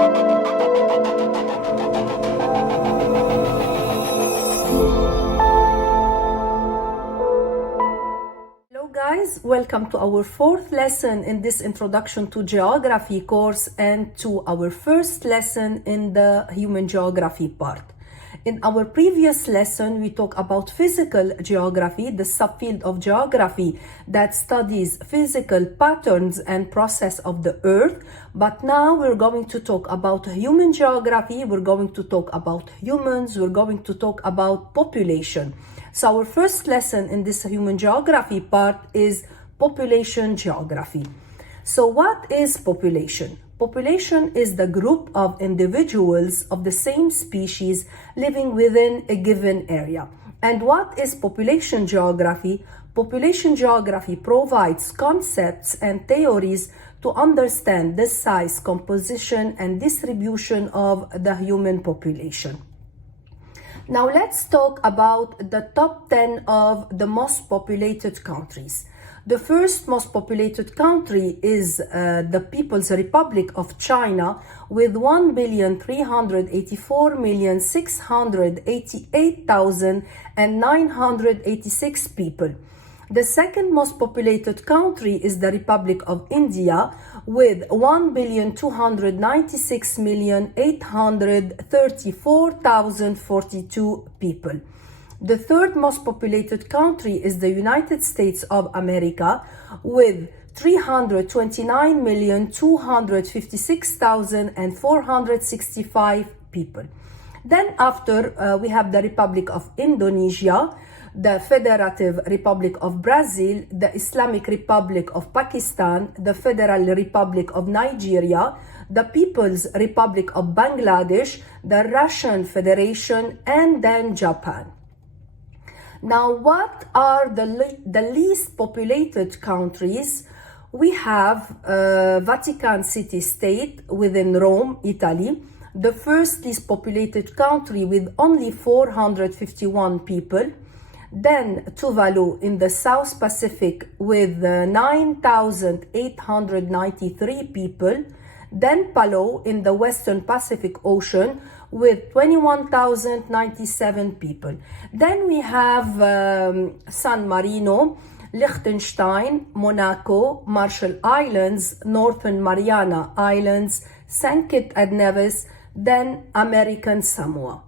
Hello guys, welcome to our fourth lesson in this Introduction to Geography course and to our first lesson in the Human Geography part. In our previous lesson, we talked about physical geography, the subfield of geography that studies physical patterns and process of the earth. But now we're going to talk about human geography. We're going to talk about humans. We're going to talk about population. So our first lesson in this human geography part is population geography. So what is population? Population is the group of individuals of the same species living within a given area. And what is population geography? Population geography provides concepts and theories to understand the size, composition, and distribution of the human population. Now let's talk about the top 10 of the most populated countries. The first most populated country is the People's Republic of China with 1,384,688,986 people. The second most populated country is the Republic of India with 1,296,834,042 people. The third most populated country is the United States of America with 329,256,465 people. Then after we have the Republic of Indonesia, the Federative Republic of Brazil, the Islamic Republic of Pakistan, the Federal Republic of Nigeria, the People's Republic of Bangladesh, the Russian Federation, and then Japan. Now, what are the least populated countries? We have Vatican City State within Rome, Italy, the first least populated country with only 451 people. Then Tuvalu in the South Pacific with 9,893 people. Then Palau in the Western Pacific Ocean with 21,097 people. Then we have San Marino, Liechtenstein, Monaco, Marshall Islands, Northern Mariana Islands, St. Kitts and Nevis, then American Samoa.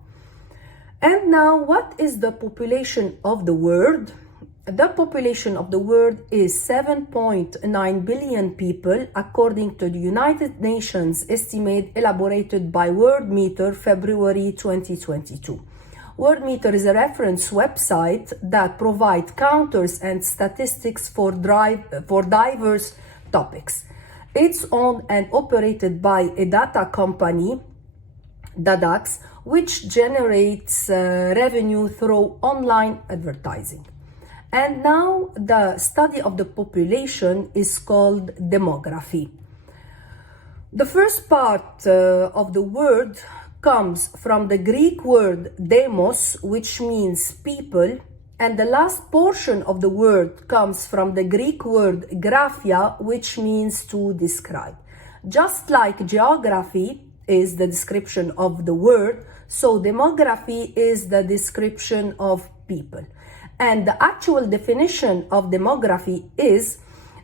And now, what is the population of the world? The population of the world is 7.9 billion people, according to the United Nations estimate elaborated by Worldmeter February 2022. Worldmeter is a reference website that provides counters and statistics for diverse topics. It's owned and operated by a data company, Dadax, which generates revenue through online advertising. And now the study of the population is called demography. The first part of the word comes from the Greek word demos, which means people, and the last portion of the word comes from the Greek word graphia, which means to describe. Just like geography is the description of the word, so demography is the description of people. And the actual definition of demography is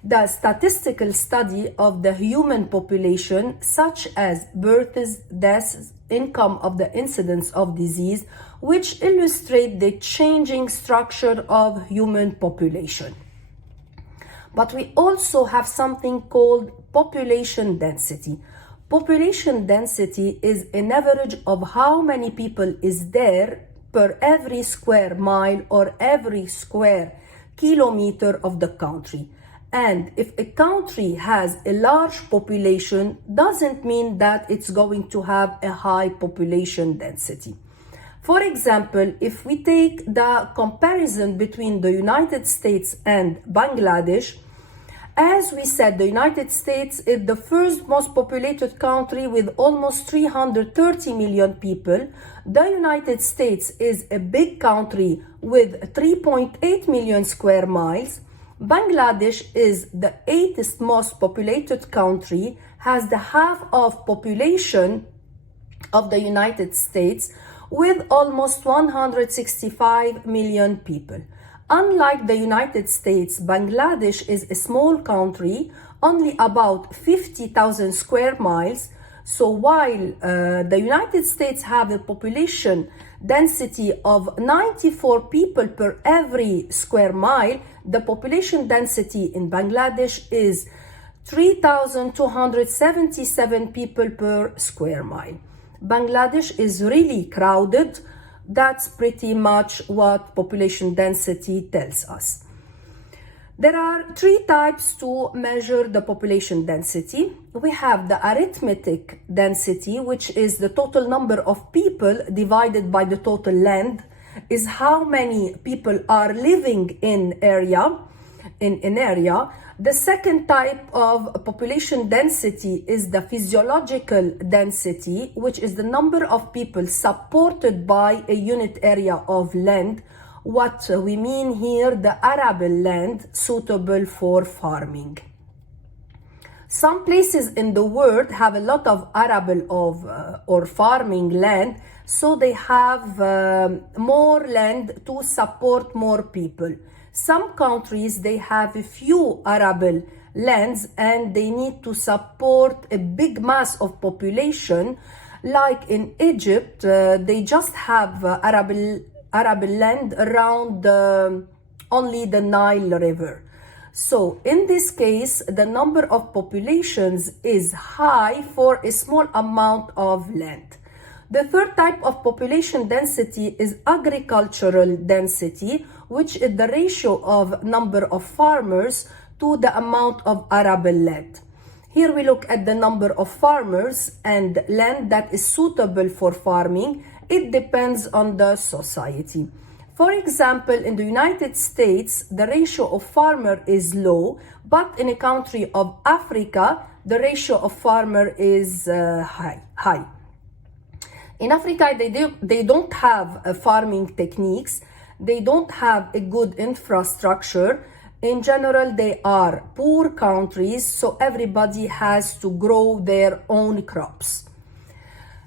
the statistical study of the human population, such as births, deaths, income of the incidence of disease, which illustrate the changing structure of human population. But we also have something called population density. Population density is an average of how many people is there per every square mile or every square kilometer of the country. And if a country has a large population, doesn't mean that it's going to have a high population density. For example, if we take the comparison between the United States and Bangladesh, as we said, the United States is the first most populated country with almost 330 million people. The United States is a big country with 3.8 million square miles. Bangladesh is the 8th most populated country, has the half of population of the United States with almost 165 million people. Unlike the United States, Bangladesh is a small country, only about 50,000 square miles. So while the United States have a population density of 94 people per every square mile, the population density in Bangladesh is 3,277 people per square mile. Bangladesh is really crowded. That's pretty much what population density tells us. There are 3 types to measure the population density. We have the arithmetic density, which is the total number of people divided by the total land, is how many people are living in an area. The second type of population density is the physiological density, which is the number of people supported by a unit area of land. What we mean here, the arable land suitable for farming. Some places in the world have a lot of arable or farming land, so they have more land to support more people. Some countries, they have a few arable lands and they need to support a big mass of population. Like in Egypt, they just have arable land around only the Nile River. So in this case, the number of populations is high for a small amount of land. The third type of population density is agricultural density, which is the ratio of number of farmers to the amount of arable land. Here we look at the number of farmers and land that is suitable for farming. It depends on the society. For example, in the United States, the ratio of farmer is low, but in a country of Africa, the ratio of farmer is high. In Africa, they don't have farming techniques. They don't have a good infrastructure. In general, they are poor countries, so everybody has to grow their own crops.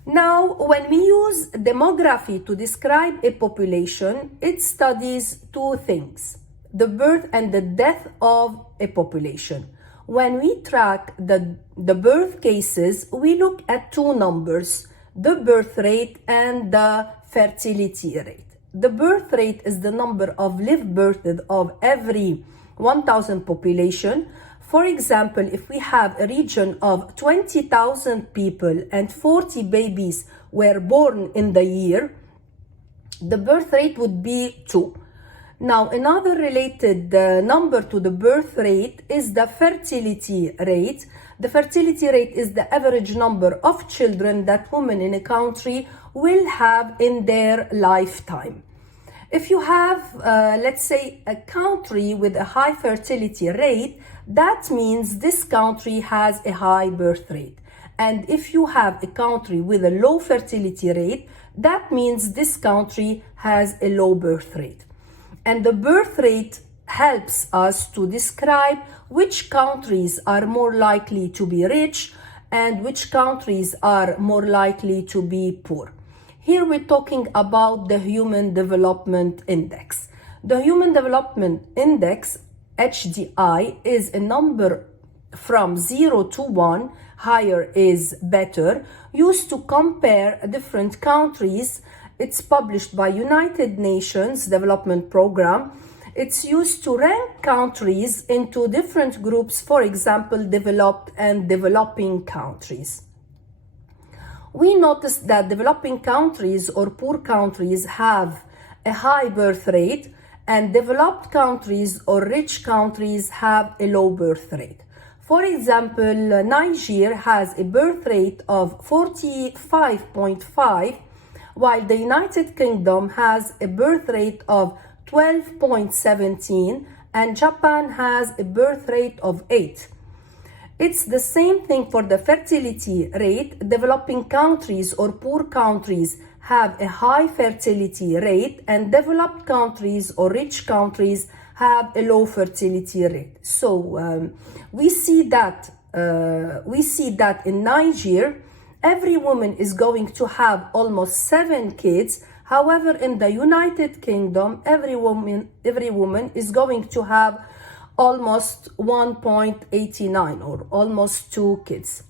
Now, when we use demography to describe a population, it studies 2 things: the birth and the death of a population. When we track the birth cases, we look at 2 numbers: the birth rate and the fertility rate. The birth rate is the number of live births of every 1,000 population. For example, if we have a region of 20,000 people and 40 babies were born in the year, the birth rate would be 2. Now, another related number to the birth rate is the fertility rate. The fertility rate is the average number of children that women in a country will have in their lifetime. If you have, let's say, a country with a high fertility rate, that means this country has a high birth rate. And if you have a country with a low fertility rate, that means this country has a low birth rate. And the birth rate helps us to describe which countries are more likely to be rich and which countries are more likely to be poor. Here we're talking about the Human Development Index. The Human Development Index, HDI, is a number from 0 to 1, higher is better, used to compare different countries. It's published by United Nations Development Program. It's used to rank countries into different groups, for example, developed and developing countries. We noticed that developing countries or poor countries have a high birth rate, and developed countries or rich countries have a low birth rate. For example, Niger has a birth rate of 45.5, while the United Kingdom has a birth rate of 12.17, and Japan has a birth rate of 8. It's the same thing for the fertility rate. Developing countries or poor countries have a high fertility rate, and developed countries or rich countries have a low fertility rate. So we see that in Nigeria, every woman is going to have almost 7 kids. However, in the United Kingdom, every woman is going to have almost 1.89 or almost 2 kids.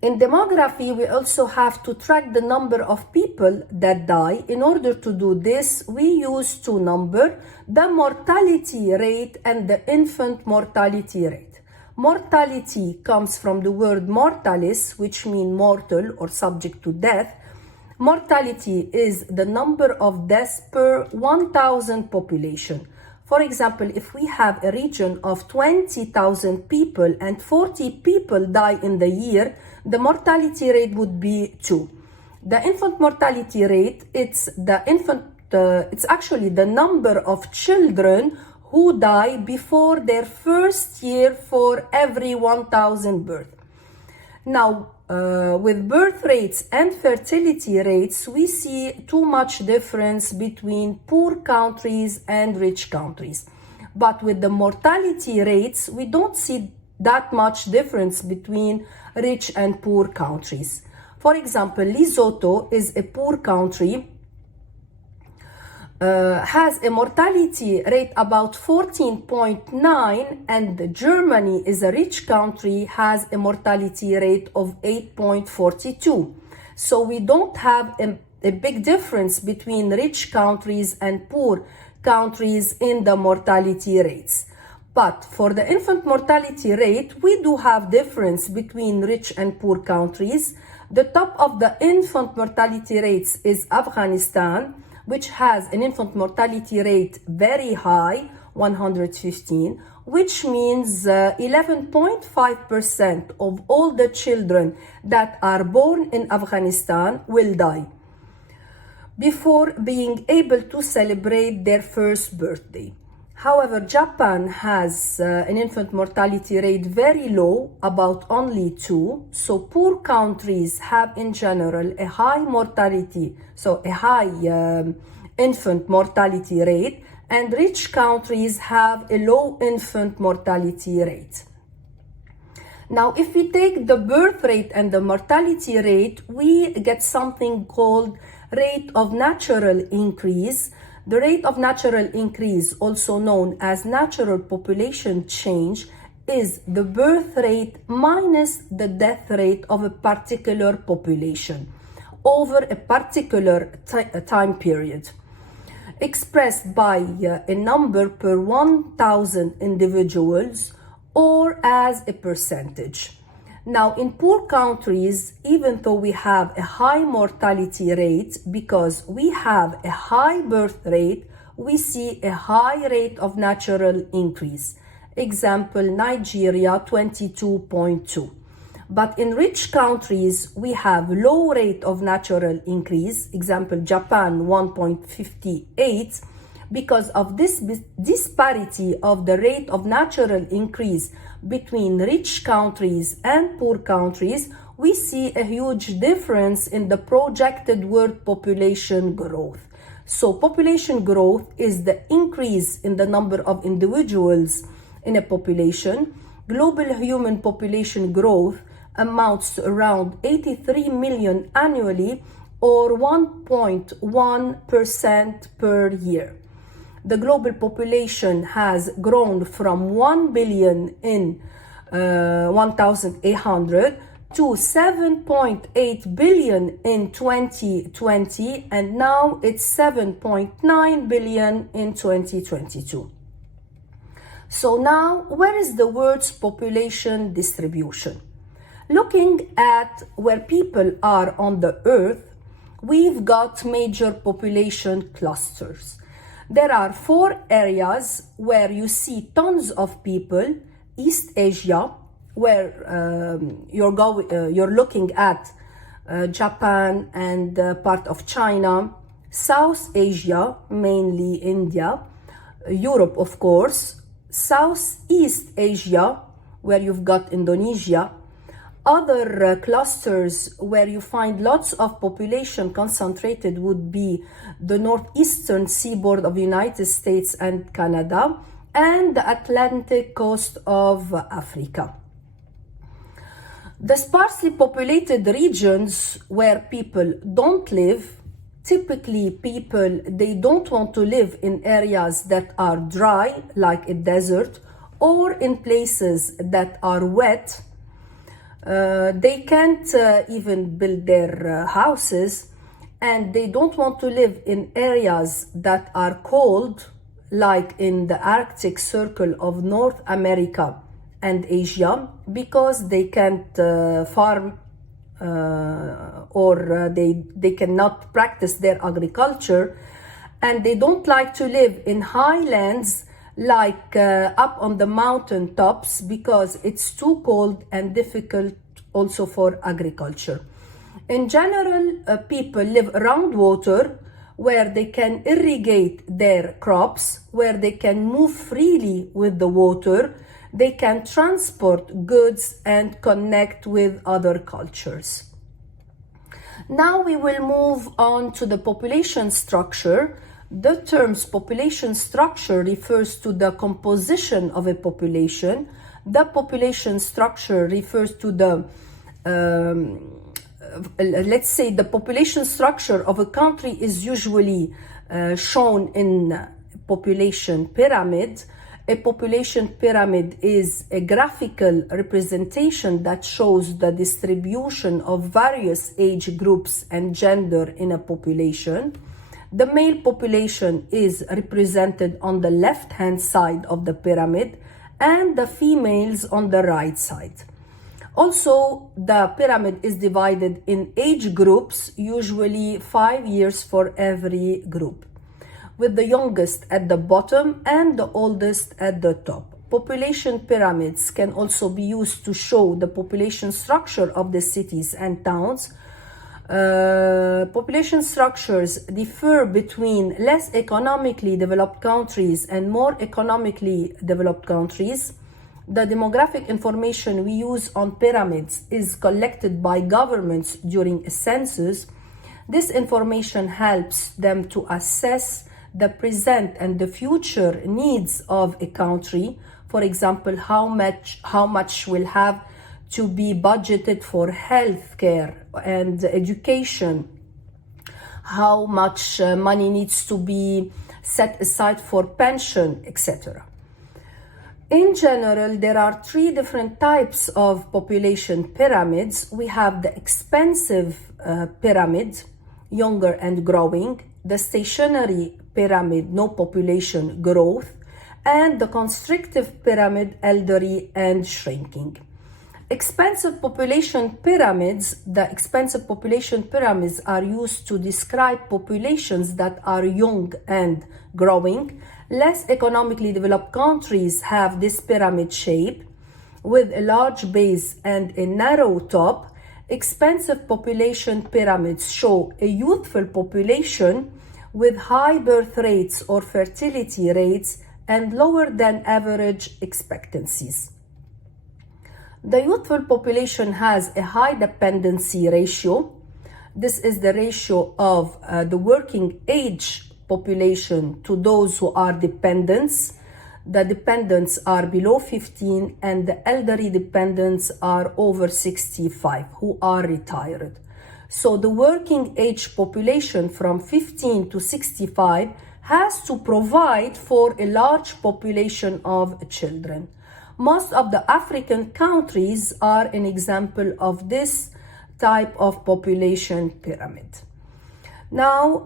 In demography, we also have to track the number of people that die. In order to do this, we use 2 numbers, the mortality rate and the infant mortality rate. Mortality comes from the word mortalis, which means mortal or subject to death. Mortality is the number of deaths per 1,000 population. For example, if we have a region of 20,000 people and 40 people die in the year, the mortality rate would be 2. The infant mortality rate, it's actually the number of children who die before their first year for every 1,000 births. Now, with birth rates and fertility rates, we see too much difference between poor countries and rich countries. But with the mortality rates, we don't see that much difference between rich and poor countries. For example, Lesotho is a poor country, has a mortality rate about 14.9, and Germany is a rich country, has a mortality rate of 8.42. So we don't have a big difference between rich countries and poor countries in the mortality rates. But for the infant mortality rate, we do have difference between rich and poor countries. The top of the infant mortality rates is Afghanistan, which has an infant mortality rate very high, 115, which means 11.5% of all the children that are born in Afghanistan will die before being able to celebrate their first birthday. However, Japan has an infant mortality rate very low, about only 2. So poor countries have in general a high mortality, so a high infant mortality rate, and rich countries have a low infant mortality rate. Now, if we take the birth rate and the mortality rate, we get something called rate of natural increase. The rate of natural increase, also known as natural population change, is the birth rate minus the death rate of a particular population over a particular time period, expressed by a number per 1,000 individuals or as a percentage. Now, in poor countries, even though we have a high mortality rate, because we have a high birth rate, we see a high rate of natural increase. Example, Nigeria, 22.2. But in rich countries, we have low rate of natural increase. Example, Japan, 1.58. Because of this disparity of the rate of natural increase between rich countries and poor countries, we see a huge difference in the projected world population growth. So population growth is the increase in the number of individuals in a population. Global human population growth amounts to around 83 million annually, or 1.1% per year. The global population has grown from 1 billion in 1800 to 7.8 billion in 2020, and now it's 7.9 billion in 2022. So now, where is the world's population distribution? Looking at where people are on the earth, we've got major population clusters. There are 4 areas where you see tons of people. East Asia, where you're looking at Japan and part of China. South Asia, mainly India. Europe, of course. Southeast Asia, where you've got Indonesia. Other clusters where you find lots of population concentrated would be the northeastern seaboard of the United States and Canada, and the Atlantic coast of Africa. The sparsely populated regions where people don't live, typically people, they don't want to live in areas that are dry, like a desert, or in places that are wet. They can't even build their houses, and they don't want to live in areas that are cold, like in the Arctic Circle of North America and Asia, because they can't farm or they cannot practice their agriculture, and they don't like to live in highlands like up on the mountain tops, because it's too cold and difficult also for agriculture. In general, people live around water, where they can irrigate their crops, where they can move freely with the water, they can transport goods and connect with other cultures. Now we will move on to the population structure. The terms population structure refers to the composition of a population. The population structure refers to the let's say the population structure of a country is usually shown in population pyramid. A population pyramid is a graphical representation that shows the distribution of various age groups and gender in a population. The male population is represented on the left-hand side of the pyramid, and the females on the right side. Also, the pyramid is divided in age groups, usually 5 years for every group, with the youngest at the bottom and the oldest at the top. Population pyramids can also be used to show the population structure of the cities and towns. Population structures differ between less economically developed countries and more economically developed countries. The demographic information we use on pyramids is collected by governments during a census. This information helps them to assess the present and the future needs of a country. For example, how much will have to be budgeted for health care and education, how much money needs to be set aside for pension, etc. In general, there are 3 different types of population pyramids. We have the expansive pyramid, younger and growing, the stationary pyramid, no population growth, and the constrictive pyramid, elderly and shrinking. Expansive population pyramids, the expansive population pyramids are used to describe populations that are young and growing. Less economically developed countries have this pyramid shape with a large base and a narrow top. Expansive population pyramids show a youthful population with high birth rates or fertility rates and lower than average expectancies. The youthful population has a high dependency ratio. This is the ratio of the working age population to those who are dependents. The dependents are below 15 and the elderly dependents are over 65 who are retired. So the working age population from 15 to 65 has to provide for a large population of children. Most of the African countries are an example of this type of population pyramid. Now,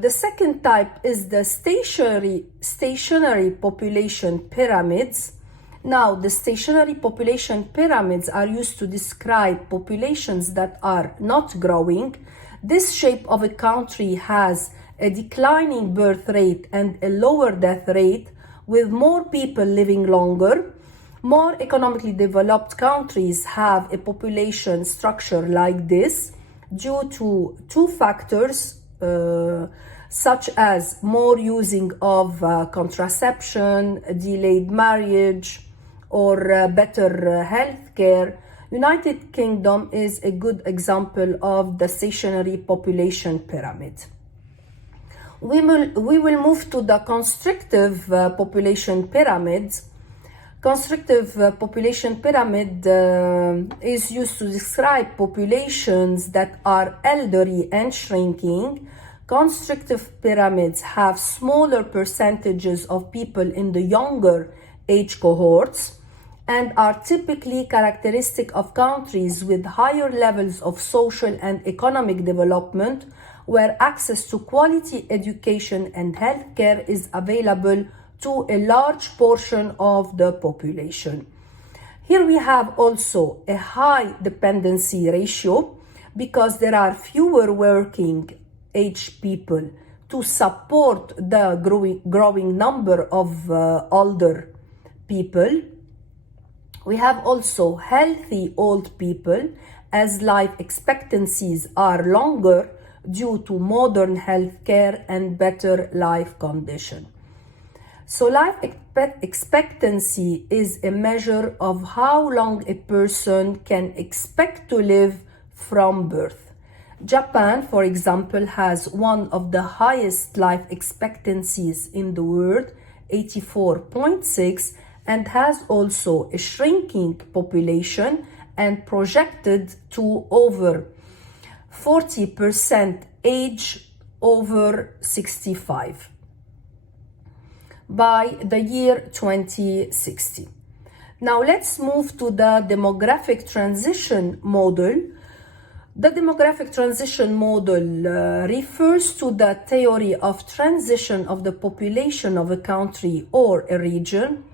the second type is the stationary population pyramids. Now, the stationary population pyramids are used to describe populations that are not growing. This shape of a country has a declining birth rate and a lower death rate, with more people living longer. More economically developed countries have a population structure like this due to 2 factors, such as more using of contraception, delayed marriage, or better health care. United Kingdom is a good example of the stationary population pyramid. We will move to the constrictive population pyramid. Constrictive population pyramid is used to describe populations that are elderly and shrinking. Constrictive pyramids have smaller percentages of people in the younger age cohorts and are typically characteristic of countries with higher levels of social and economic development, where access to quality education and healthcare is available to a large portion of the population. Here we have also a high dependency ratio because there are fewer working age people to support the growing number of older people. We have also healthy old people, as life expectancies are longer due to modern healthcare and better life condition. So life expectancy is a measure of how long a person can expect to live from birth. Japan, for example, has one of the highest life expectancies in the world, 84.6, and has also a shrinking population and projected to over 40% age over 65 by the year 2060. Now let's move to the demographic transition model. The demographic transition model refers to the theory of transition of the population of a country or a region.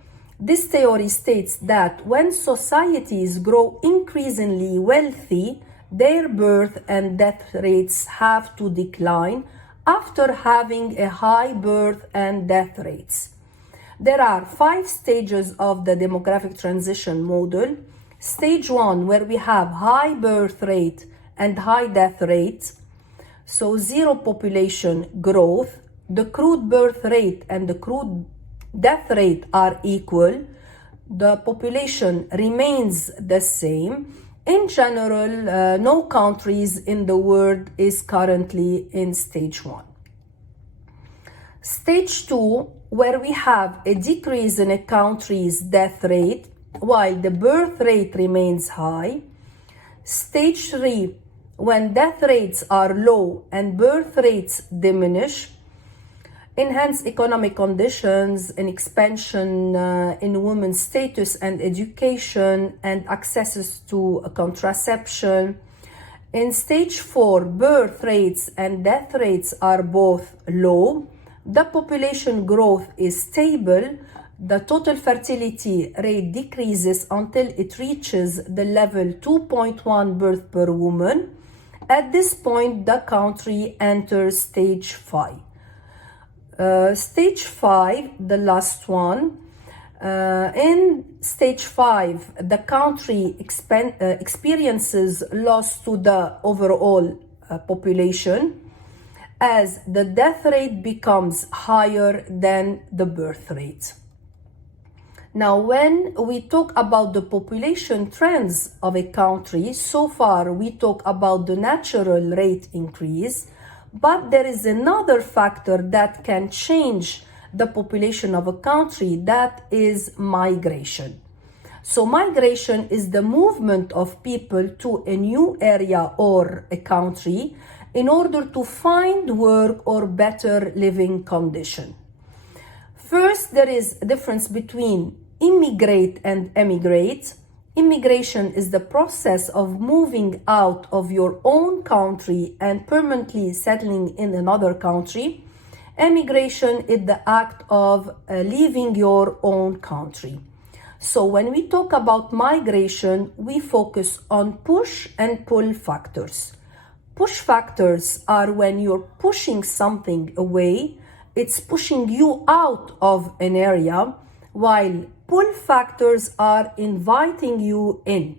This theory states that when societies grow increasingly wealthy, their birth and death rates have to decline after having a high birth and death rates. There are 5 stages of the demographic transition model. Stage 1, where we have high birth rate and high death rate, so zero population growth. The crude birth rate and the crude death rate are equal. The population remains the same. In general, no countries in the world is currently in stage 1. Stage 2, where we have a decrease in a country's death rate while the birth rate remains high. Stage 3, when death rates are low and birth rates diminish. Enhanced economic conditions, an expansion in women's status and education, and accesses to contraception. In stage 4, birth rates and death rates are both low. The population growth is stable. The total fertility rate decreases until it reaches the level 2.1 birth per woman. At this point, the country enters stage 5. Stage 5, the last one. In stage 5, the country experiences loss to the overall population as the death rate becomes higher than the birth rate. Now, when we talk about the population trends of a country, so far we talk about the natural rate increase. But there is another factor that can change the population of a country, that is migration. So migration is the movement of people to a new area or a country in order to find work or better living condition. First, there is a difference between immigrate and emigrate. Immigration is the process of moving out of your own country and permanently settling in another country. Emigration is the act of leaving your own country. So when we talk about migration, we focus on push and pull factors. Push factors are when you're pushing something away, it's pushing you out of an area, while pull factors are inviting you in.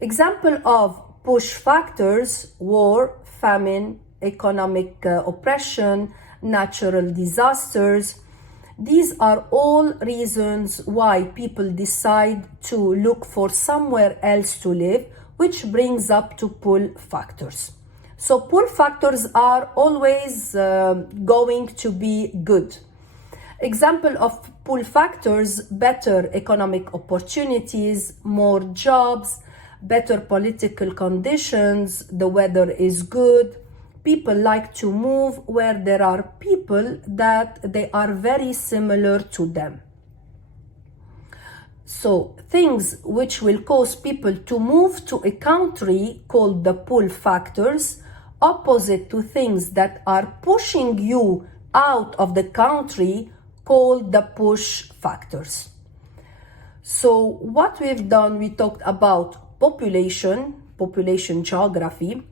Example of push factors: war, famine, economic oppression, natural disasters. These are all reasons why people decide to look for somewhere else to live, which brings up to pull factors. So pull factors are always going to be good. Example of pull factors: better economic opportunities, more jobs, better political conditions, the weather is good. People like to move where there are people that they are very similar to them. So things which will cause people to move to a country called the pull factors, opposite to things that are pushing you out of the country, called the push factors. So what we've done, we talked about population geography.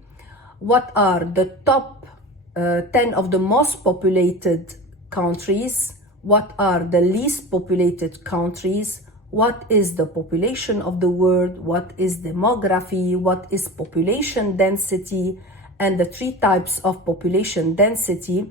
What are the top 10 of the most populated countries? What are the least populated countries? What is the population of the world? What is demography? What is population density? And the 3 types of population density.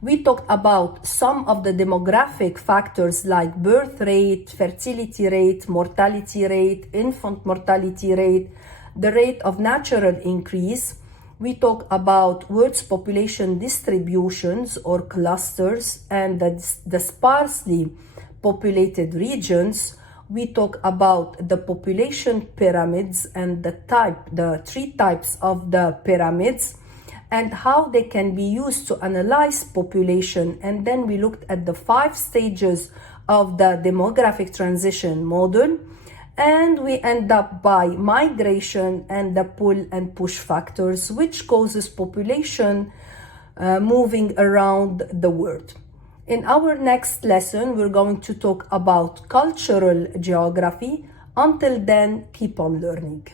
We talked about some of the demographic factors like birth rate, fertility rate, mortality rate, infant mortality rate, the rate of natural increase. We talk about world's population distributions or clusters and the sparsely populated regions. We talk about the population pyramids and the 3 types of the pyramids and how they can be used to analyze population. And then we looked at the 5 stages of the demographic transition model. And we end up by migration and the pull and push factors, which causes population moving around the world. In our next lesson, we're going to talk about cultural geography. Until then, keep on learning.